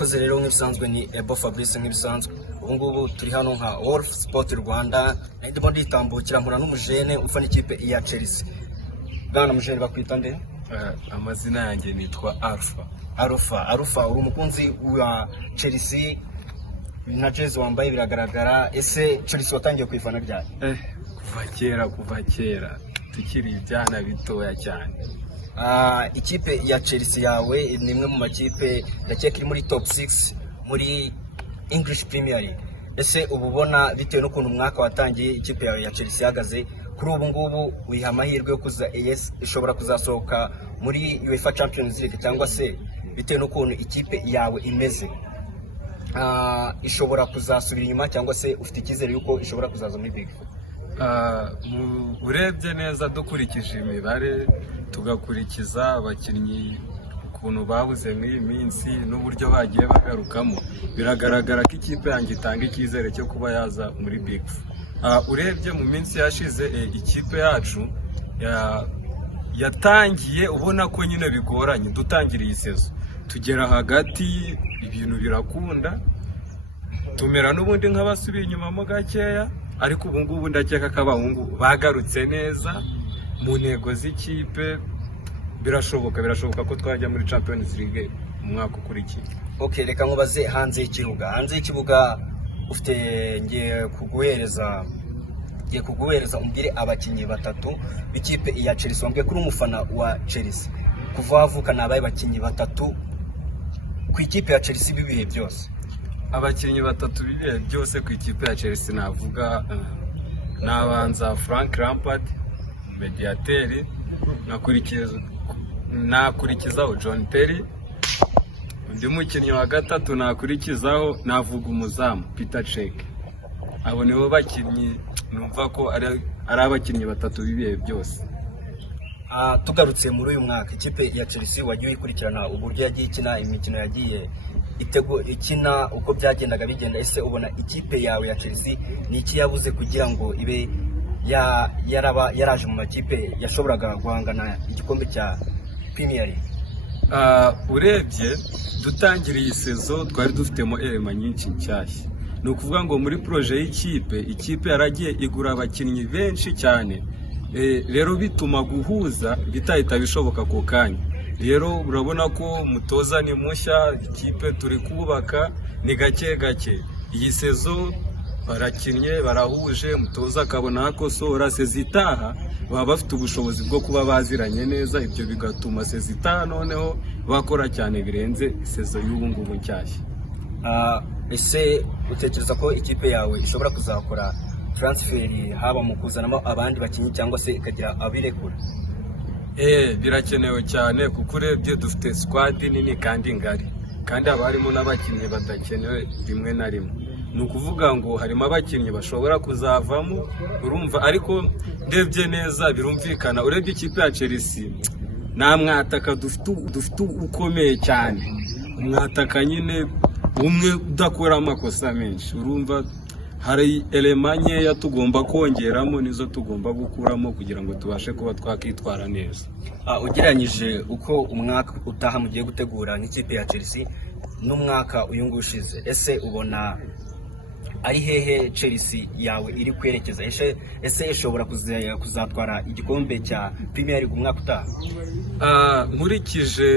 Koze rero nk'ibisanzwe ni Ebo Fabrice nk'ibisanzwe ubu ngubu turi hano nka Wolf Sport Rwanda ndimo nditambukira mpura n'umujene ufana ikipe ya Chelsea. Bwana mujene bakwita nde? Amazina yanjye nitwa Alpha uri umukunzi wa Chelsea na jezi wambaye biragaragara. Ese Chelsea watangiye kwifana ryari? kuva kera tukiri ibyana bitoya cyane. Ikipe ya Chelsea yawe ni imwe mu makipe ndakeka iri muri top 6 muri English Premier League. Ese ububona bitewe n'ukuntu umwaka watangiye ikipe yawe ya Chelsea yagaze kuri ubu ngubu wiha amahirwe yo kuza ishobora kuzasohoka muri UEFA Champions League cyangwa se bitewe n'ukuntu ikipe yawe imeze ishobora kuzasubira inyuma cyangwa se ufite icyizere yuko ishobora kuzaza muri Big Four? Urebye neza dukurikije imibare tugakurikiza abakinnyi ukuntu babuze muri minsi n'uburyo bagiye bagarukamo, biragaragara ko ikipe yanjye itanga icyizere cyo kuba yaza muri Big Four. Urebye mu minsi yashize ikipe yacu yatangiye ubona ko nyine bigoranye, dutangiriye isezo tugera hagati ibintu birakunda tumera n'ubundi nk'abasubiye inyuma mo gakeya, ariko ubu ngubu ndakeka ko abahungu bagarutse neza mu ntego z'ikipe. Birashoboka ko twajya muri Champions League mu mwaka ukurikiye. Okay, reka nkubaze hanze y'ikibuga ufite ngiye kuguhereza umbwire abakinnyi batatu b'ikipe ya Chelsea. Wambwiye kuri umufana wa Chelsea kuva wavuka nabaye bakinnyi batatu ku ikipe ya Chelsea bibihe byose. Abakinnyi batatu bibihe byose ku ikipe ya Chelsea navuga nabanza Frank Lampard mediateri, nakurikizaho John Terry, undi mukinnyi wa gatatu nakurikizaho navuga umuzamu Peter Cech. Abo nibo bakinnyi numva ko ari abakinnyi batatu bibihe byose. Tugarutse muri uyu mwaka ikipe ya Chelsea wagiye ikurikirana uburyo yagiye ikina imikino yagiye ikina uko byagendaga bigenda. Ese ubona ikipe yawe ya Chelsea ni iki yabuze kugira ngo ibe yaraje mu makipe yashoboraga guhangana igikombe cya Premier League? Urebye dutangiriye isezo twari dufitemo elema nyinshi nshyashya, ni ukuvuga ngo muri proje ikipe yaragiye igura abakinnyi benshi cyane, rero bituma guhuza bitahita bishoboka ku kanya. Rero urabona ko umutoza ni mushya, ikipe turi kubaka ni gake gake. Iyi sezo barakinnye barahuje, umutoza akabona akosora, sezitaha baba bafite ubushobozi bwo kuba baziranye neza, ibyo bigatuma sezitaha noneho bakora cyane birenze sezo y'ubu ngubu nshyashya. Ese utekereza ko ikipe yawe ishobora kuzakora transfer haba mu kuzanamo abandi bakinnyi cyangwa se ikagira abirekura? Birakenewe cyane kuko urebye dufite squad nini kandi ngari, kandi haba harimo n'abakinnyi badakenewe rimwe na rimwe. Ni ukuvuga ngo harimo abakinnyi bashobora kuzavamo urumva, ariko ndebye neza birumvikana. Urebye ikipe ya Chelsea nta mwataka dufite ukomeye cyane, umwataka nyine umwe udakora amakosa menshi. Urumva hari elema nkeya tugomba kongeramo, nizo tugomba gukuramo kugira ngo tubashe kuba twakitwara neza. Ugereranyije uko umwaka utaha mugiye gutegura nk'ikipe ya Chelsea n'umwaka uyu nguyu ushize, ese ubona ari hehe Chelsea yawe iri kwerekeza? Ese ishobora kuzatwara igikombe cya Premier League umwaka utaha? Nkurikije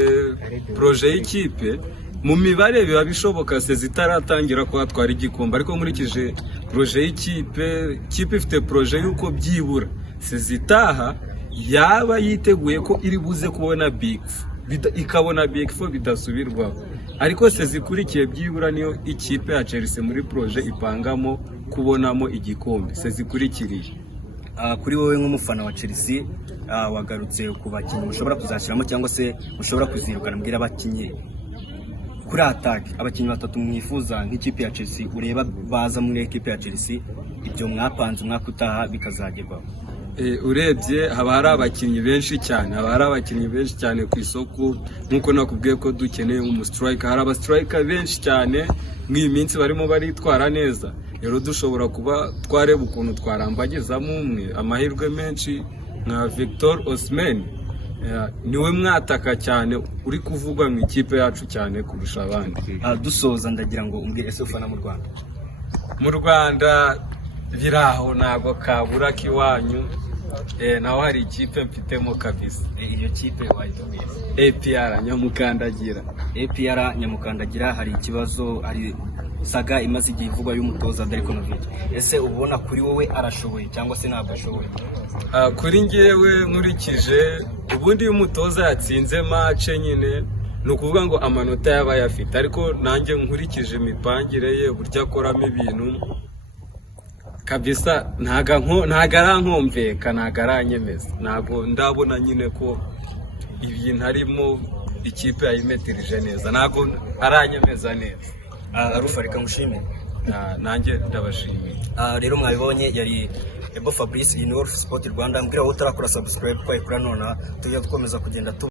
proje y'ikipe mu mibare biba bishoboka zitaratangira kwatwara igikombe, ariko nkurikije proje y'ikipe ifite proje yuko byibura sezitaha yaba yiteguye ko iri buze kubona ikabona Big Four bidasubirwaho, ariko sezikurikiye byibura niyo ikipe ya Chelsea muri proje ipangamo kubonamo igikombe sezikurikiriye. Kuri wowe nk'umufana wa Chelsea wagarutse ku bakinnyi mushobora kuzashyiramo cyangwa se mushobora kuzirukana, mbwira abakinnyi kuri attack, abakinnyi batatu mwifuza nk'ikipe ya Chelsea ureba baza muri equipe ya Chelsea ibyo mwapanze umwaka utaha bikazagerwaho. Urebye haba hari abakinnyi benshi cyane, ku isoko nkuko nakubwiye ko dukeneye umustriker. Hari abastriker benshi cyane mw'iyi minsi barimo baritwara neza, rero dushobora kuba twareba ukuntu twarambagizamo umwe amahirwe menshi nka Victor Osimhen. niwe mwataka cyane uri kuvugwa mu ikipe yacu cyane kurusha abandi. Dusoza ndagira ngo umbwire ese ufana mu Rwanda? Mu Rwanda biraho ntago kabura kiwanyu, naho hari ikipe mfitemo kabisa. Iyo kipe wayitubwira? APR Nyamukandagira. APR Nyamukandagira hari ikibazo, hari saga imaze igihe ivugwa y'umutoza Darikonovic. Ese ubona kuri wowe arashoboye cyangwa se ntabwo ashoboye? Kuri ngewe nkurikije ubundi umutoza yatsinze match nyine ni ukuvuga ngo amanota yaba yafite, ariko nanjye nkurikije imipangire ye burya akoramo ibintu kabisa ntago arankomveka, ntago aranyemeza, ntago ndabona nyine ko ibintu harimo ikipe yayimetirije neza, ntago aranyemeza neza. Rufa reka mushime. Nanjye ndabashimiye. Rero mwabibonye yari Ebo Fabrice in Wolf Sport Rwanda. Mbwira wowe utarakora subscribe kwayikora nona tujya dukomeza kugenda